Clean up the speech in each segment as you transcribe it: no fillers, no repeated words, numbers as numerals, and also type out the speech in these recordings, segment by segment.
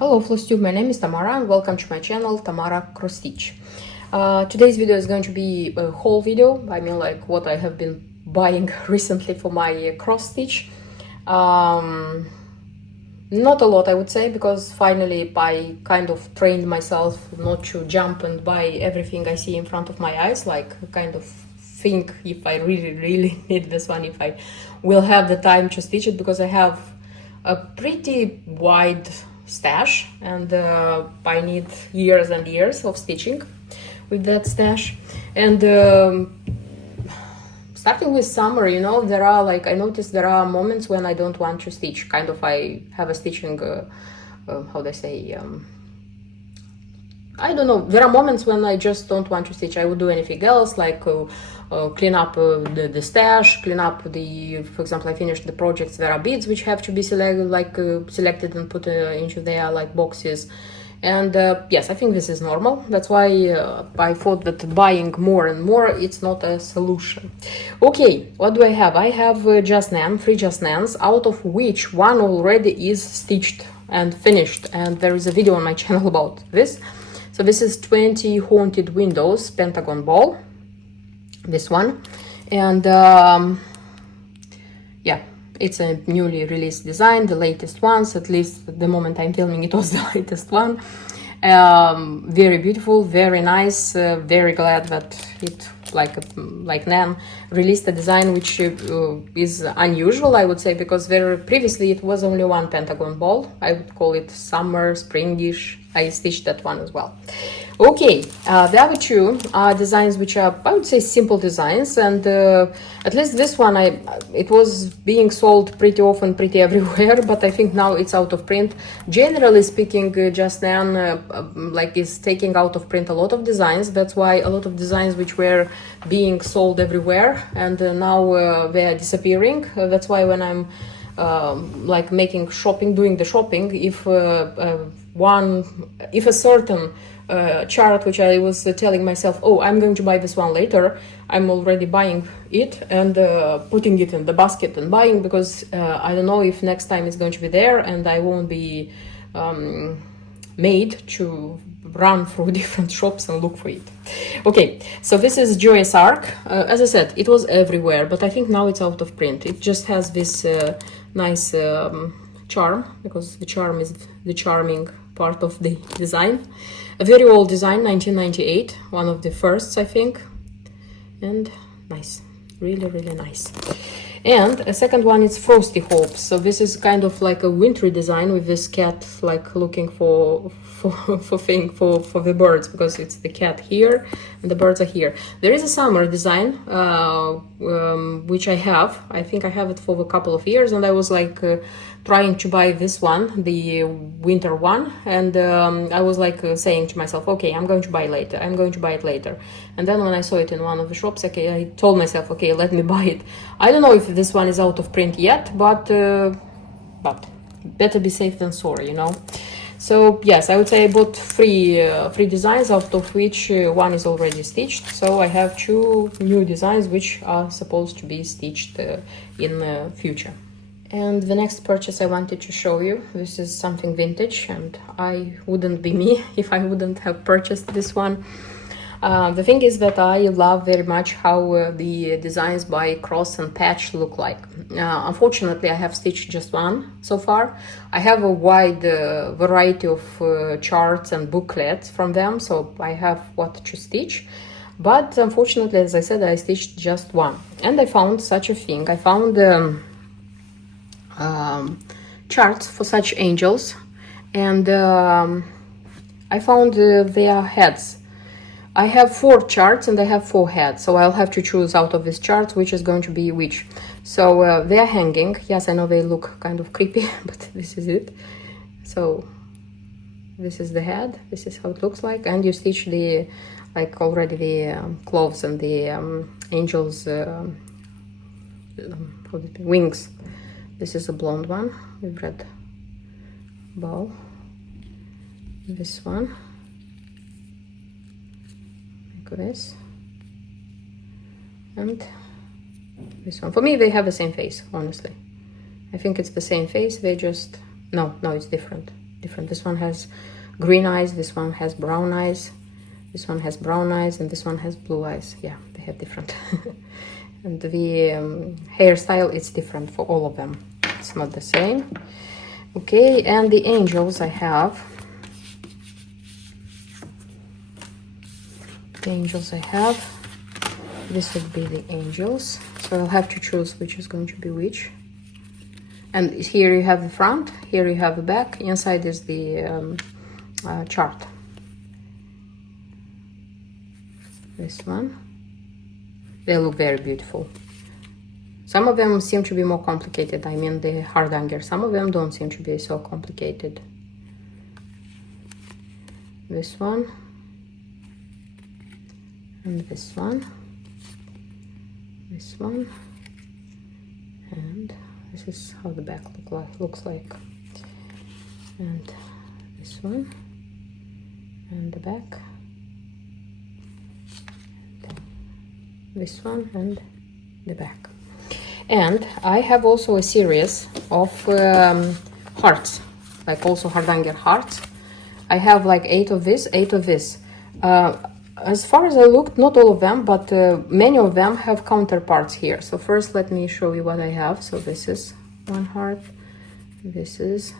Hello FlossTube, my name is Tamara and welcome to my channel Tamara Cross Stitch. Today's video is going to be a haul video. I mean, like what I have been buying recently for my cross stitch. Not a lot, I would say, because finally I kind of trained myself not to jump and buy everything I see in front of my eyes, like kind of think if I really need this one, if I will have the time to stitch it, because I have a pretty wide stash and I need years and years of stitching with that stash. And starting with summer, you know, there are like, I noticed there are moments when I don't want to stitch. Kind of I have a stitching how do I say, I don't know, there are moments when I just don't want to stitch. I would do anything else, like clean up the stash, clean up the, for example, I finished the projects. There are beads which have to be selected and put into their like boxes. And yes, I think this is normal. That's why I thought that buying more and more, it's not a solution. Okay, what do I have? I have Just Nan, 3 Just Nans, out of which one already is stitched and finished. And there is a video on my channel about this. So this is 20 Haunted Windows Pentagon Ball, this one. And yeah, it's a newly released design, the latest ones, at least at the moment I'm filming it was the latest one. Very beautiful, very nice, very glad that it, like Nan released a design which is unusual, I would say, because previously it was only one Pentagon ball. I would call it summer, springish. I stitched that one as well. Okay, the other two are designs which are, I would say, simple designs, and at least this one, it was being sold pretty often, pretty everywhere, but I think now it's out of print. Generally speaking, Just Nan like is taking out of print a lot of designs. That's why a lot of designs which were being sold everywhere, and now they're disappearing. That's why when I'm like making shopping, doing the shopping, if a certain chart which I was telling myself, oh, I'm going to buy this one later, I'm already buying it and putting it in the basket and buying, because I don't know if next time it's going to be there and I won't be made to run through different shops and look for it. Okay, so this is Joyous Arc. As I said, it was everywhere, but I think now it's out of print. It just has this nice charm, because the charm is the charming part of the design. A very old design, 1998, one of the firsts, I think, and nice, really nice. And a second one is Frosty Hopes. So this is kind of like a wintry design with this cat like looking for the birds, because it's the cat here and the birds are here. There is a summer design which I think I have it for a couple of years, and I was like trying to buy this one, the winter one, and I was like saying to myself, okay, I'm going to buy it later. And then when I saw it in one of the shops, okay, I told myself, okay, let me buy it. I don't know if this one is out of print yet, but better be safe than sorry, you know. So yes, I would say I bought three designs, out of which one is already stitched. So I have 2 new designs which are supposed to be stitched in the future. And the next purchase I wanted to show you, this is something vintage, and I wouldn't be me if I wouldn't have purchased this one. The thing is that I love very much how the designs by Cross and Patch look like. Unfortunately, I have stitched just one so far. I have a wide variety of charts and booklets from them, so I have what to stitch. But unfortunately, as I said, I stitched just one. And I found such a thing. I found charts for such angels, and I found their heads. I have 4 charts and I have 4 heads, so I'll have to choose out of these charts which is going to be which. So they're hanging. Yes, I know they look kind of creepy, but this is it. So this is the head, this is how it looks like, and you stitch the, like already the cloves and the angels' wings. This is a blonde one with red bow. This one. This and this one. For me, they have the same face, honestly. I think it's the same face, they just no, it's different. different. This one has green eyes, this one has brown eyes, this one has brown eyes, and this one has blue eyes. Yeah, they have different. And the hairstyle is different for all of them. It's not the same. Okay, and the angels I have. The angels I have. This would be the angels. So I'll have to choose which is going to be which. And here you have the front, here you have the back, inside is the chart. This one. They look very beautiful. Some of them seem to be more complicated. I mean the Hardanger. Some of them don't seem to be so complicated. This one. And this one. This one. And this is how the back looks like. And this one. And the back. This one and the back. And I have also a series of hearts, like also Hardanger hearts. I have like 8 of this, 8 of this. As far as I looked, not all of them, but many of them have counterparts here. So first let me show you what I have. So this is one heart, this is,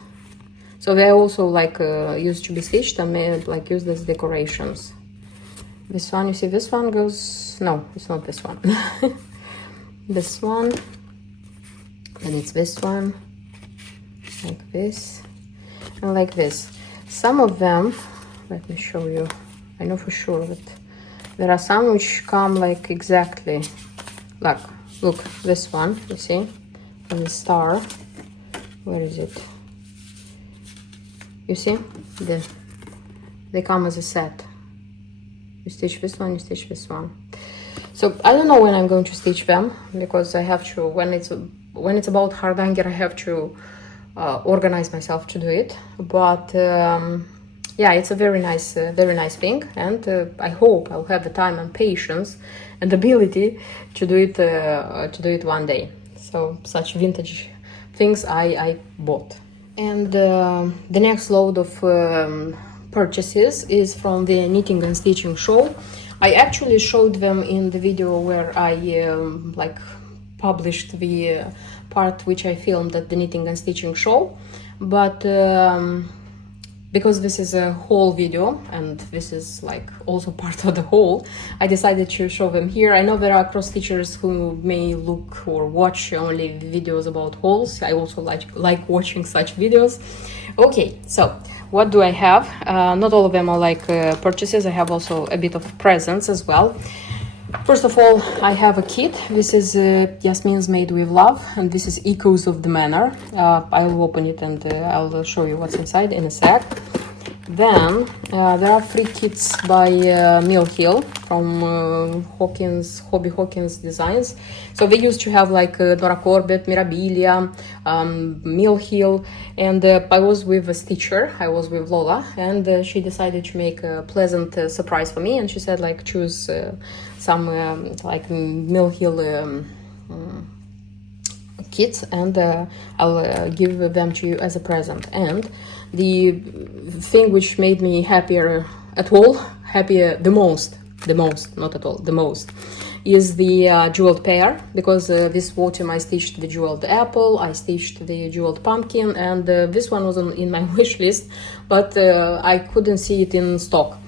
so they're also like used to be stitched and made, like used as decorations. This one, you see this one goes, no, it's not this one. This one, and it's this one, like this, and like this. Some of them, let me show you, I know for sure that there are some which come like exactly, like, look, this one, you see, and the star, where is it? You see, they come as a set. You stitch this one, you stitch this one. So I don't know when I'm going to stitch them, because I have to, when it's about Hardanger, I have to organize myself to do it. But yeah, it's a very nice thing, and I hope I'll have the time and patience and ability to do it one day. So such vintage things I bought. And the next load of purchases is from the knitting and stitching show. I actually showed them in the video where I like published the part which I filmed at the knitting and stitching show, but because this is a whole video and this is like also part of the whole, I decided to show them here. I know there are cross stitchers who may look or watch only videos about hauls. I also like watching such videos. Okay, so what do I have? Not all of them are like purchases. I have also a bit of presents as well. First of all, I have a kit. This is Yasmin's Made with Love, and this is Echoes of the Manor. I'll open it and I'll show you what's inside in a sec. Then there are 3 kits by Mill Hill from Hobby Hawkins Designs. So they used to have like Dora Corbett, Mirabilia, Mill Hill, and I was with a stitcher. I was with Lola, and she decided to make a pleasant surprise for me, and she said like choose some like Mill Hill kits, and I'll give them to you as a present. And the thing which made me happier the most, not at all, the most, is the jeweled pear, because this autumn I stitched the jeweled apple, I stitched the jeweled pumpkin, and this one was in my wish list, but I couldn't see it in stock.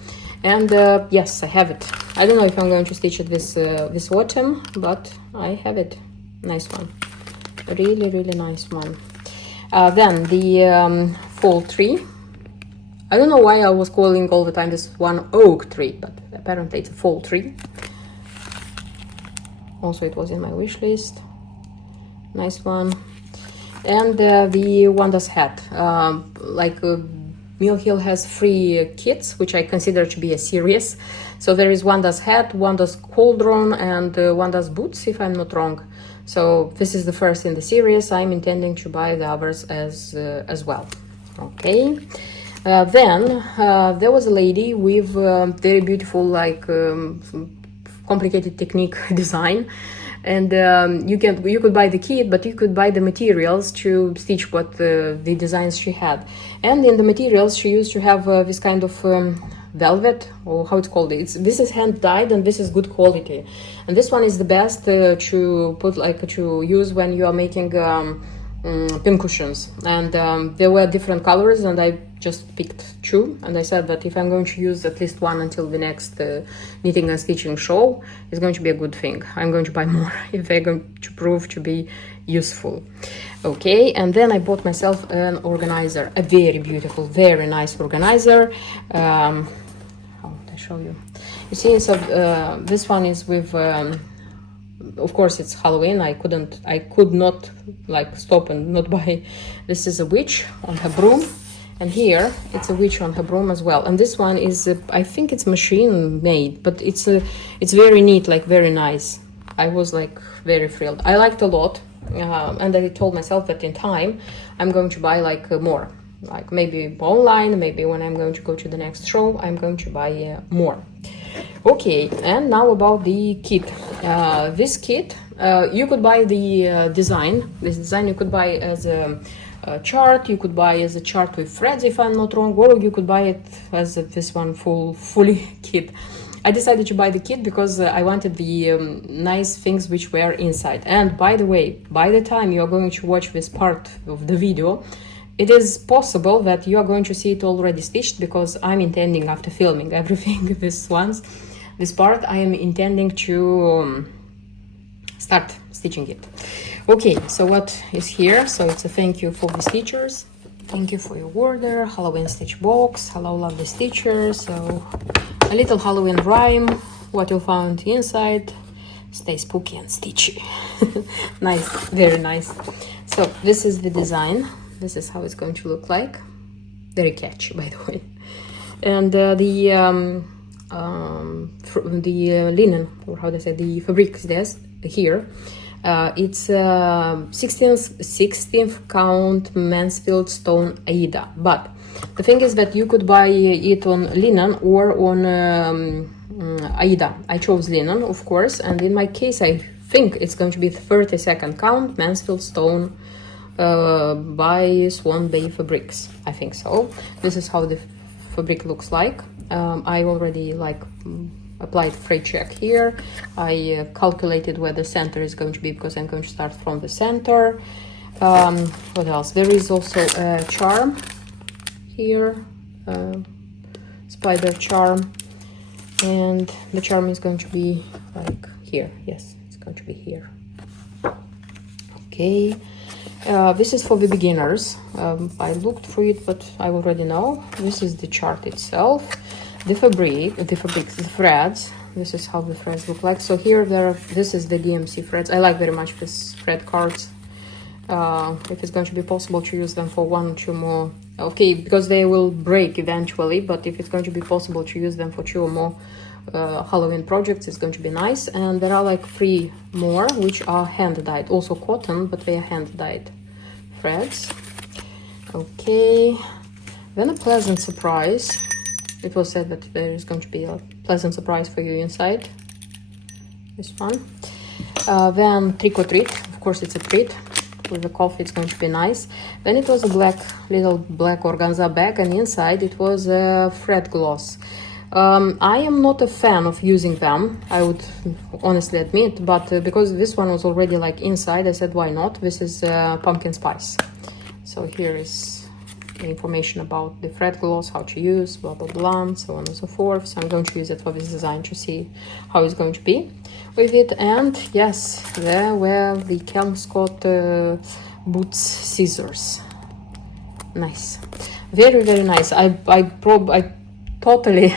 And yes, I have it. I don't know if I'm going to stitch it this autumn, but I have it. Nice one. Really, really nice one. Then the fall tree. I don't know why I was calling all the time this one oak tree, but apparently it's a fall tree. Also, it was in my wish list. Nice one. And the Wanda's hat. Mill Hill has 3 kits, which I consider to be a series. So there is Wanda's hat, Wanda's cauldron, and Wanda's boots, if I'm not wrong. So this is the first in the series. I'm intending to buy the others as well. Okay. Then there was a lady with very beautiful, like complicated technique design. And you could buy the kit, but you could buy the materials to stitch what the designs she had. And in the materials she used to have this kind of velvet, or how it's called. This is hand dyed and this is good quality, and this one is the best to put, like, to use when you are making pincushions. And there were different colors, and I just picked two, and I said that if I'm going to use at least one until the next knitting and stitching show, it's going to be a good thing. I'm going to buy more if they're going to prove to be useful. Okay, and then I bought myself an organizer, a very beautiful, very nice organizer. How would I show you? You see, so this one is with of course it's Halloween. I could not like stop and not buy. This is a witch on her broom, and here it's a witch on her broom as well. And this one is I think it's machine made, but it's very neat, like very nice. I was like very thrilled. I liked a lot, and I told myself that in time I'm going to buy like more, like maybe online, maybe when I'm going to go to the next show I'm going to buy more. Okay, and now about the kit. This kit, you could buy the design. This design you could buy as a chart. You could buy as a chart with threads, if I'm not wrong, or you could buy it as this one fully kit. I decided to buy the kit because I wanted the nice things which were inside. And by the way, by the time you are going to watch this part of the video, it is possible that you are going to see it already stitched, because I'm intending, after filming everything this part, I am intending to start stitching it. Okay, so what is here? So it's a thank you for the stitchers. Thank you for your order, Halloween stitch box. Hello, lovely stitchers. So a little Halloween rhyme, what you'll find inside. Stay spooky and stitchy. Nice, very nice. So this is the design. This is how it's going to look like. Very catchy, by the way. And the linen, or how do I say, the fabrics this here. It's 16th count Mansfield stone Aida. But the thing is that you could buy it on linen or on Aida. I chose linen, of course, and in my case I think it's going to be 32nd count Mansfield stone by Swan Bay Fabrics. I think so. This is how the fabric looks like. I already applied freight check here. I calculated where the center is going to be, because I'm going to start from the center. What else? There is also a charm here, spider charm, and the charm is going to be like here. Yes, it's going to be here. Okay. This is for the beginners. I looked through it, but I already know. This is the chart itself, the threads. This is how the threads look like. So here, this is the DMC threads. I like very much this thread cards. If it's going to be possible to use them for one or two more, okay, because they will break eventually. But if it's going to be possible to use them for two or more Halloween projects, it's going to be nice. And there are like 3 more which are hand dyed, also cotton, but they are hand dyed threads. Okay, then a pleasant surprise. It was said that there is going to be a pleasant surprise for you inside this one. Then trick or treat, of course it's a treat. With the coffee it's going to be nice. Then it was a little black organza bag, and inside it was a thread gloss. I am not a fan of using them, I would honestly admit, but because this one was already like inside, I said why not. This is pumpkin spice. So here is the information about the thread gloss, how to use, blah blah blah, so on and so forth. So I'm going to use it for this design to see how it's going to be with it. And yes, there were the Kelmscott boots scissors. Nice, very nice. I totally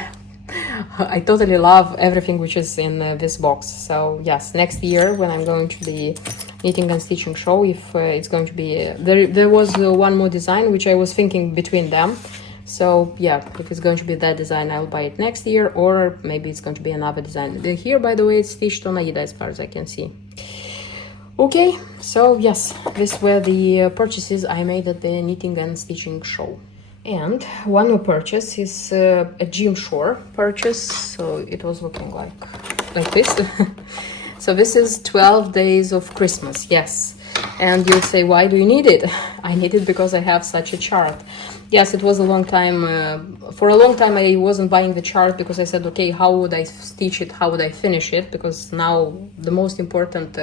love everything which is in this box. So yes, next year when I'm going to the knitting and stitching show, if it's going to be there was one more design which I was thinking between them. So yeah, if it's going to be that design, I'll buy it next year, or maybe it's going to be another design. Here, by the way, it's stitched on Aida as far as I can see. Okay, so yes, these were the purchases I made at the knitting and stitching show. And one more purchase is a Jim Shore purchase. So it was looking like this. So this is 12 days of Christmas, yes. And you'll say, why do you need it? I need it because I have such a chart. Yes, it was a long time. For a long time, I wasn't buying the chart because I said, okay, how would I stitch it? How would I finish it? Because now the most important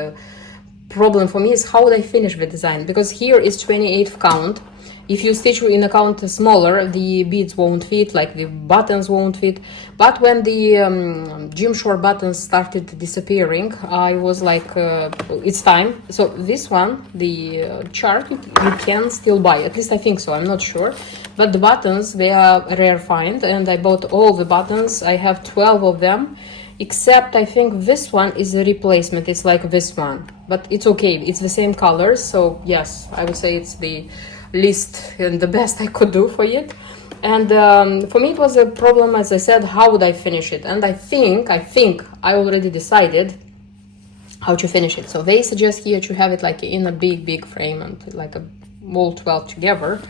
problem for me is how would I finish the design? Because here is 28th count. If you stitch in a count smaller, the beads won't fit, like the buttons won't fit. But when the Jim Shore buttons started disappearing, I was like, it's time. So this one, the chart, you can still buy. At least I think so, I'm not sure. But the buttons, they are a rare find, and I bought all the buttons. I have 12 of them, except I think this one is a replacement. It's like this one, but it's okay. It's the same colors, so yes, I would say it's the least and the best I could do for it. And for me it was a problem, as I said, how would I finish it? And I think I already decided how to finish it. So they suggest here to have it like in a big frame and like a all 12 together,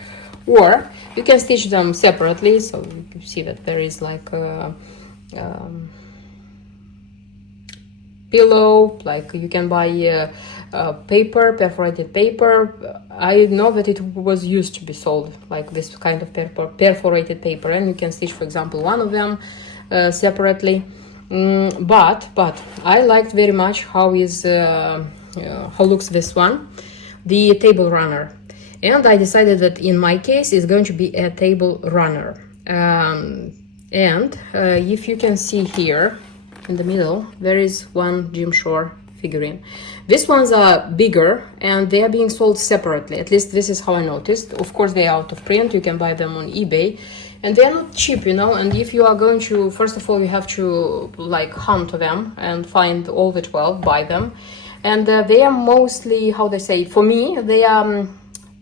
or you can stitch them separately. So you can see that there is like a pillow, like you can buy paper, perforated paper. I know that it was used to be sold like this kind of perforated paper, and you can stitch, for example, one of them separately. But I liked very much how looks this one, the table runner, and I decided that in my case it's going to be a table runner. And if you can see here in the middle, there is one Jim Shore figurine. These ones are bigger and they are being sold separately. At least this is how I noticed. Of course, they are out of print. You can buy them on eBay. And they are not cheap, you know. And if you are going to, first of all, you have to like hunt them and find all the 12, buy them. And they are mostly, how they say, for me, they are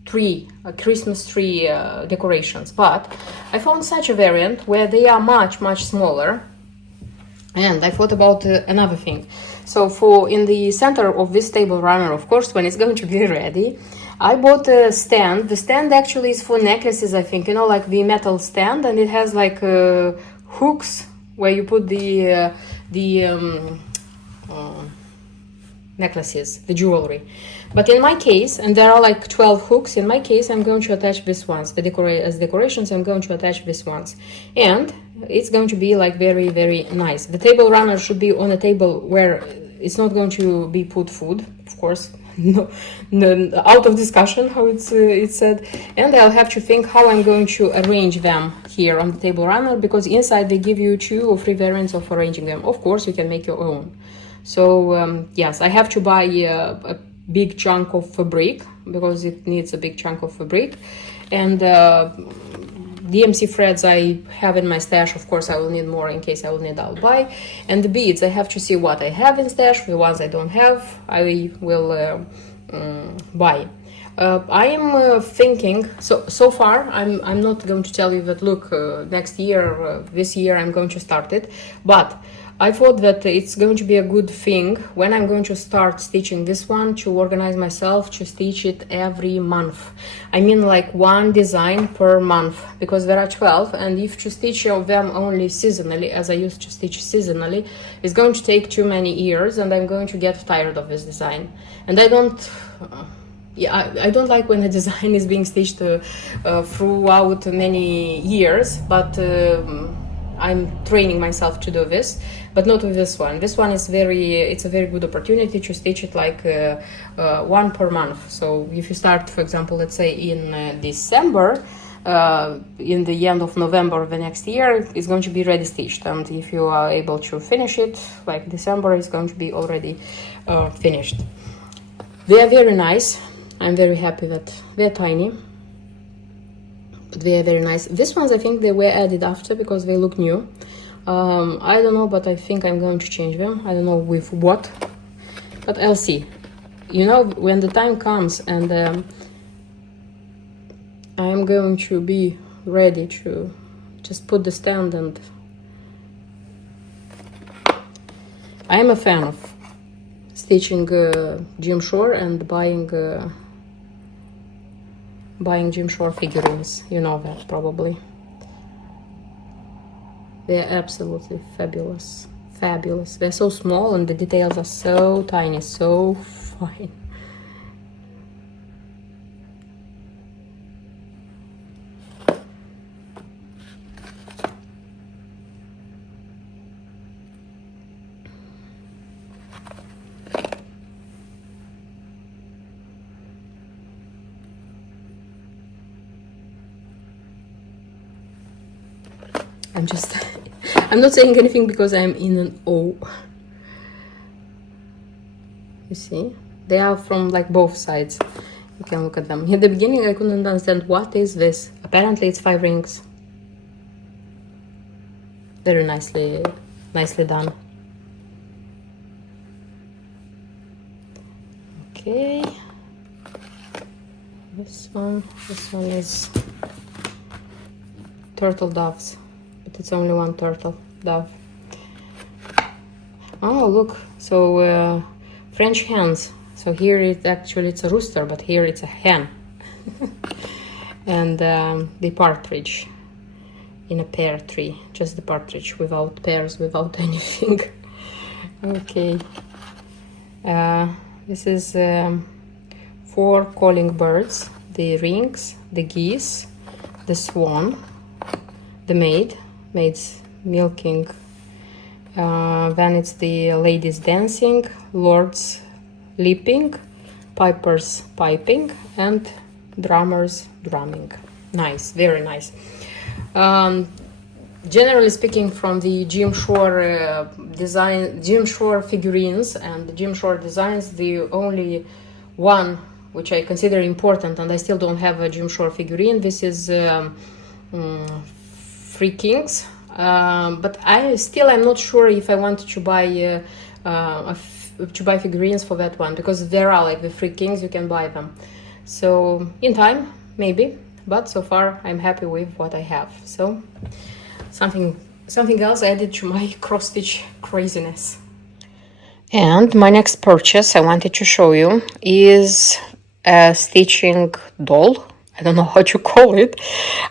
Christmas tree decorations. But I found such a variant where they are much smaller. And I thought about another thing. So for in the center of this table runner, of course, when it's going to be ready, I bought a stand. The stand actually is for necklaces, I think, you know, like the metal stand, and it has like hooks where you put the necklaces, the jewelry. But in my case, and there are like 12 hooks, in my case I'm going to attach these ones, as decorations. I'm going to attach these ones, and it's going to be like very nice. The table runner should be on a table where it's not going to be put food, of course. No, out of discussion how it's said. And I'll have to think how I'm going to arrange them here on the table runner, because inside they give you 2 or 3 variants of arranging them. Of course you can make your own. So yes, I have to buy a big chunk of fabric, because it needs a big chunk of fabric. And DMC threads I have in my stash. Of course I will need more in case I will need, I'll buy. And the beads, I have to see what I have in stash. The ones I don't have, I will buy. I am thinking, so far I'm not going to tell you that look, next year, this year I'm going to start it, but I thought that it's going to be a good thing when I'm going to start stitching this one to organize myself to stitch it every month. I mean like one design per month, because there are 12, and if you stitch them only seasonally, as I used to stitch seasonally, it's going to take too many years and I'm going to get tired of this design. And I don't I don't like when a design is being stitched throughout many years, but I'm training myself to do this, but not with this one. This one is it's a very good opportunity to stitch it like one per month. So if you start, for example, let's say in December, in the end of November of the next year, it's going to be ready stitched. And if you are able to finish it, like December, it's going to be already finished. They are very nice. I'm very happy that they're tiny, but they are very nice. These ones, I think they were added after because they look new. I don't know, but I think I'm going to change them. I don't know with what, but I'll see. You know, when the time comes and I'm going to be ready to just put the stand, and I am a fan of stitching Jim Shore and buying Jim Shore figurines. You know that probably. They're absolutely fabulous. fabulous. They're so small and the details are so tiny, so fine. I'm not saying anything because I'm in an awe. You see? They are from like both sides. You can look at them. In the beginning I couldn't understand what is this. Apparently it's 5 rings. Very nicely done. Okay. This one is turtle doves. But it's only one turtle dove. Oh, look. So French hens. So here it's a rooster, but here it's a hen. And the partridge in a pear tree. Just the partridge without pears, without anything. Okay. This is 4 calling birds. The rings, the geese, the swan, the maid's milking, then it's the ladies dancing, lords leaping, pipers piping, and drummers drumming. Nice, very nice. Generally speaking, from the Jim Shore Jim Shore figurines and the Jim Shore designs, the only one which I consider important, and I still don't have a Jim Shore figurine, this is Three Kings, but I'm not sure if I want to buy figurines for that one, because there are like the Three Kings, you can buy them. So in time, maybe, but so far I'm happy with what I have. So something else added to my cross stitch craziness. And my next purchase I wanted to show you is a stitching doll. I don't know how to call it.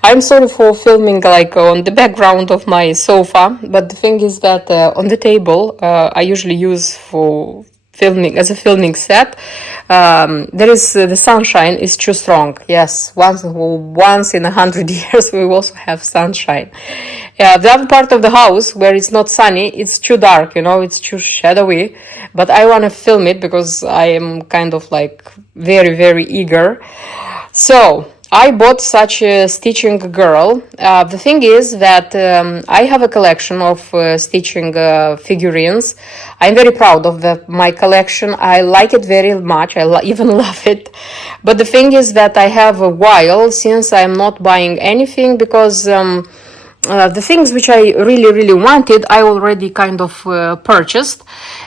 I'm sort of filming like on the background of my sofa, but the thing is that on the table I usually use for filming as a filming set. There is the sunshine is too strong. Yes, once in 100 years we also have sunshine. The other part of the house where it's not sunny, it's too dark, it's too shadowy, but I want to film it because I am kind of like very, very eager. So I bought such a stitching girl. The thing is that I have a collection of stitching figurines. I'm very proud of my collection. I like it very much. I even love it. But the thing is that I have a while since I'm not buying anything, because the things which I really, really wanted, I already kind of purchased.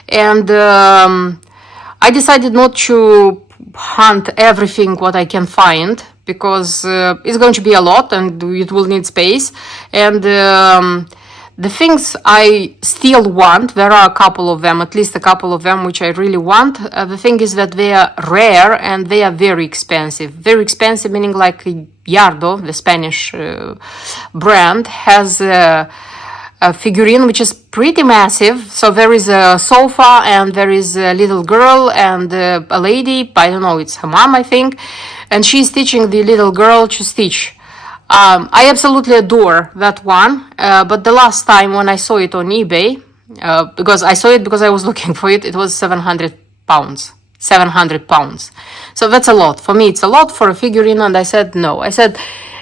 And I decided not to hunt everything what I can find, because it's going to be a lot and it will need space. And the things I still want, there are a couple of them, at least a couple of them, which I really want. The thing is that they are rare and they are very expensive. Very expensive, meaning like Yardo, the Spanish brand, has a figurine which is pretty massive. So there is a sofa and there is a little girl and a lady, I don't know, it's her mom, I think, and she's teaching the little girl to stitch. I absolutely adore that one, but the last time when I saw it on eBay, because I was looking for it, it was 700 pounds. 700 pounds. So that's a lot. For me, it's a lot for a figurine, and I said no. I said,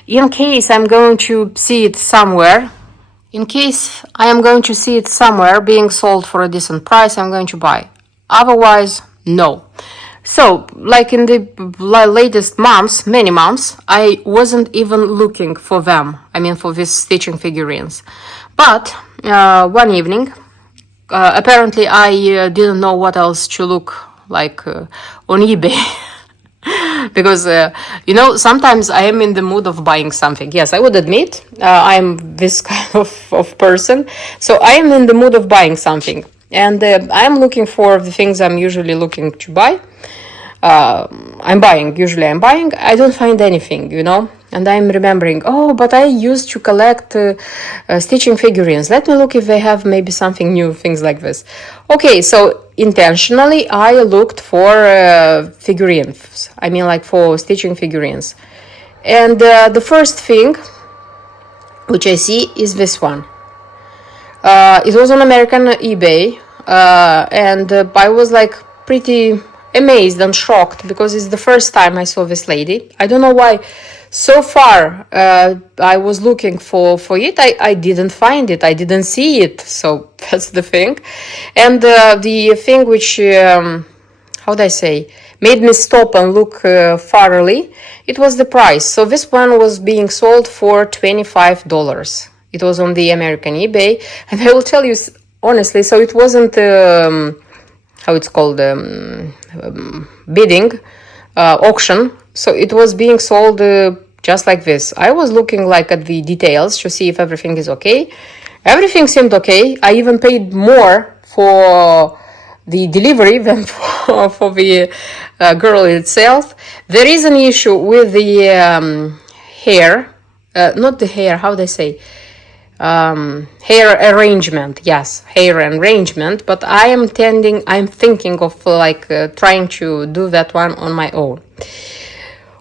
in case I'm going to see it somewhere, being sold for a decent price, I'm going to buy. Otherwise, no. So, like in the latest months, many months, I wasn't even looking for them. I mean, for these stitching figurines. But one evening, apparently I didn't know what else to look like on eBay. Because, sometimes I am in the mood of buying something. Yes, I would admit I am this kind of person. So I am in the mood of buying something. And I am looking for the things I'm usually looking to buy. I'm buying. I don't find anything, And I'm remembering, oh, but I used to collect stitching figurines. Let me look if they have maybe something new, things like this. Okay, so intentionally I looked for figurines. I mean, like for stitching figurines. And the first thing which I see is this one. It was on American eBay, and I was like pretty amazed and shocked because it's the first time I saw this lady. I don't know why. So far, I was looking for it. I didn't find it. I didn't see it. So that's the thing. And the thing which, how do I say, made me stop and look thoroughly, it was the price. So this one was being sold for $25. It was on the American eBay. And I will tell you honestly, so it wasn't, how it's called, bidding, auction. So it was being sold just like this. I was looking like at the details to see if everything is okay. Everything seemed okay. I even paid more for the delivery than for the girl itself. There is an issue with the hair, not the hair, how they say, hair arrangement. Yes, hair arrangement, but I'm thinking of like trying to do that one on my own.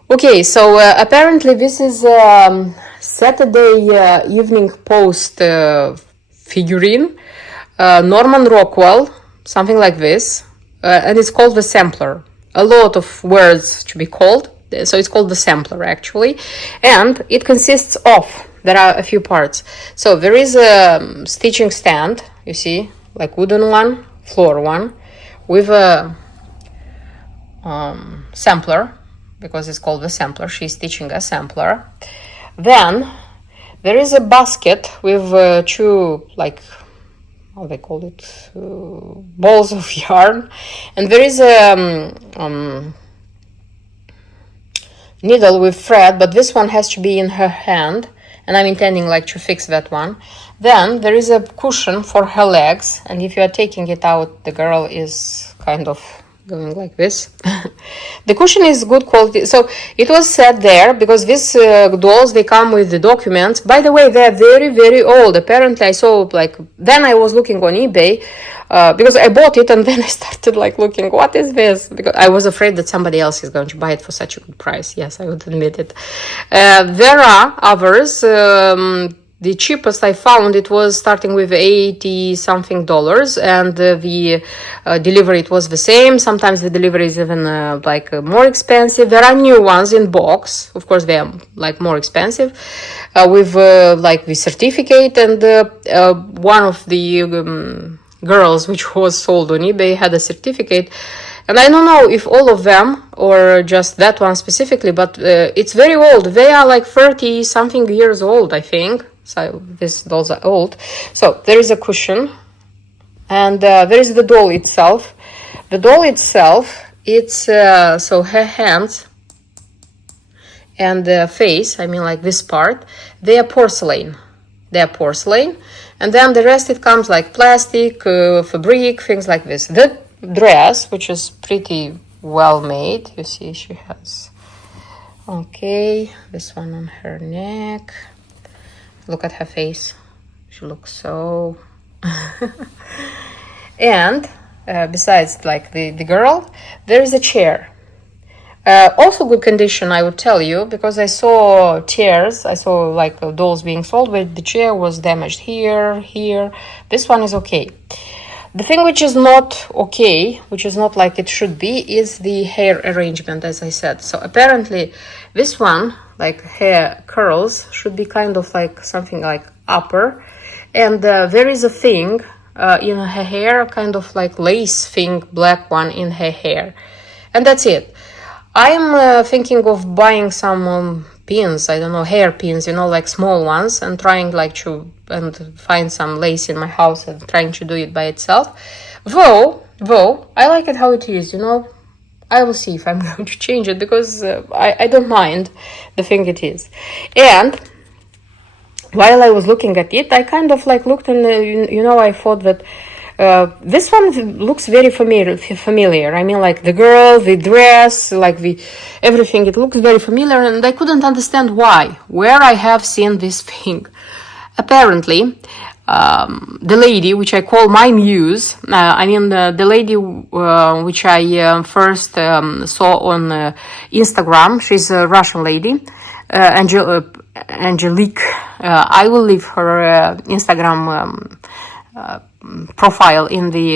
Okay, so apparently this is Saturday Evening Post figurine, Norman Rockwell, something like this, and it's called the Sampler. A lot of words to be called, so it's called the Sampler actually, and it consists of, there are a few parts. So there is a stitching stand, you see, like wooden one, floor one, with a sampler, because it's called the Sampler. She's stitching a sampler. Then there is a basket with two, like, how they call it, balls of yarn, and there is a needle with thread, but this one has to be in her hand, and I'm intending like to fix that one. Then there is a cushion for her legs, and if you are taking it out, the girl is kind of going like this. The cushion is good quality, so it was set there because these dolls, they come with the documents. By the way, they're very, very old. Apparently I saw, like, then I was looking on eBay because I bought it, and then I started like looking, what is this, because I was afraid that somebody else is going to buy it for such a good price. Yes, I would admit it. There are others. The cheapest I found, it was starting with $80 something, and the delivery, it was the same. Sometimes the delivery is even more expensive. There are new ones in box. Of course, they are like more expensive, with like the certificate. And one of the girls which was sold on eBay had a certificate. And I don't know if all of them or just that one specifically, but it's very old. They are like 30 something years old, I think. So these dolls are old. So there is a cushion, and there is the doll itself. The doll itself, it's so her hands and the face, I mean like this part, they are porcelain. They are porcelain, and then the rest it comes like plastic, fabric, things like this. The dress, which is pretty well made, you see she has, okay, this one on her neck. Look at her face. She looks so... And besides like the girl, there is a chair. Also good condition, I would tell you, because I saw tears. I saw like dolls being sold, but the chair was damaged here. This one is okay. The thing which is not okay, which is not like it should be, is the hair arrangement, as I said. So apparently this one, like hair curls, should be kind of like something like upper, and there is a thing in her hair, kind of like lace thing, black one in her hair, and that's it. I'm thinking of buying some pins, I don't know, hair pins, you know, like small ones, and trying like to and find some lace in my house and trying to do it by itself. Though I like it how it is, you know. I will see if I'm going to change it, because I don't mind the thing it is. And while I was looking at it, I kind of like looked, and you know, I thought that This one looks very familiar. I mean, like the girl, the dress, like the everything. It looks very familiar, and I couldn't understand why. Where I have seen this thing. Apparently, the lady, which I call my muse, the lady which I first saw on Instagram, she's a Russian lady, Angelique. I will leave her Instagram profile in the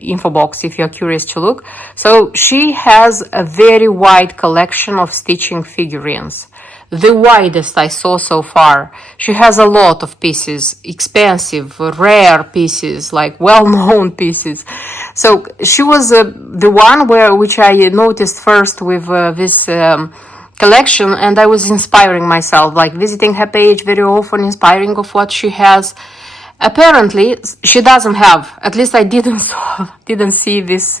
info box if you're curious to look. So she has a very wide collection of stitching figurines. The widest I saw so far. She has a lot of pieces, expensive, rare pieces, like well-known pieces. So she was the one which I noticed first with this collection, and I was inspiring myself, like visiting her page very often, inspiring of what she has. Apparently, she doesn't have, at least I didn't see this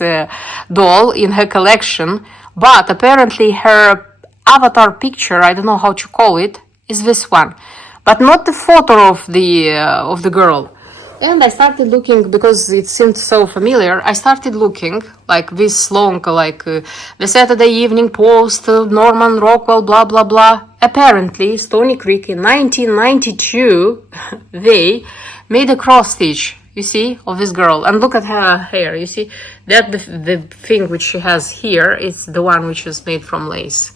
doll in her collection, but apparently her avatar picture, I don't know how to call it, is this one, but not the photo of the girl. And I started looking, because it seemed so familiar, I started looking, like this long, like the Saturday Evening Post, Norman Rockwell, blah, blah, blah. Apparently, Stony Creek in 1992, they made a cross stitch, you see, of this girl. And look at her hair, you see, that the thing which she has here is the one which is made from lace.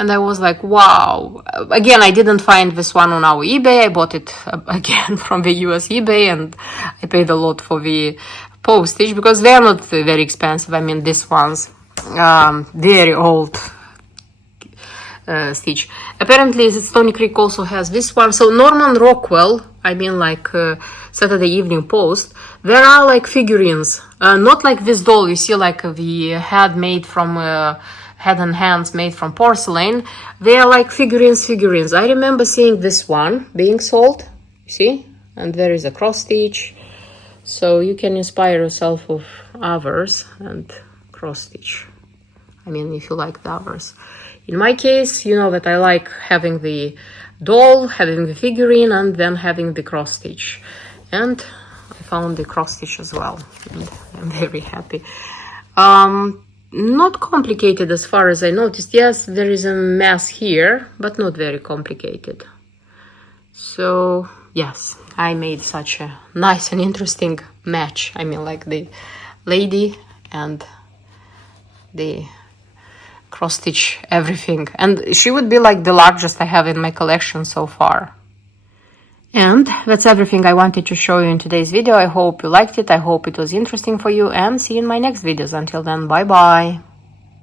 And I was like, wow. Again, I didn't find this one on our eBay. I bought it again from the US eBay, and I paid a lot for the postage because they're not very expensive. I mean, this one's very old stitch. Apparently, Stony Creek also has this one. So Norman Rockwell, I mean, like Saturday Evening Post, there are like figurines, not like this doll. You see, like the head made from head and hands made from porcelain. They are like figurines. I remember seeing this one being sold, you see, and there is a cross stitch, so you can inspire yourself with others and cross stitch. I mean, if you like the others. In my case, you know that I like having the doll, having the figurine, and then having the cross stitch. And I found the cross stitch as well, and I'm very happy. Not complicated as far as I noticed. Yes, there is a mess here, but not very complicated. So, yes, I made such a nice and interesting match. I mean, like the lady and the cross stitch, everything. And she would be like the largest I have in my collection so far. And that's everything I wanted to show you in today's video. I hope you liked it. I hope it was interesting for you, and see you in my next videos. Until then, bye bye.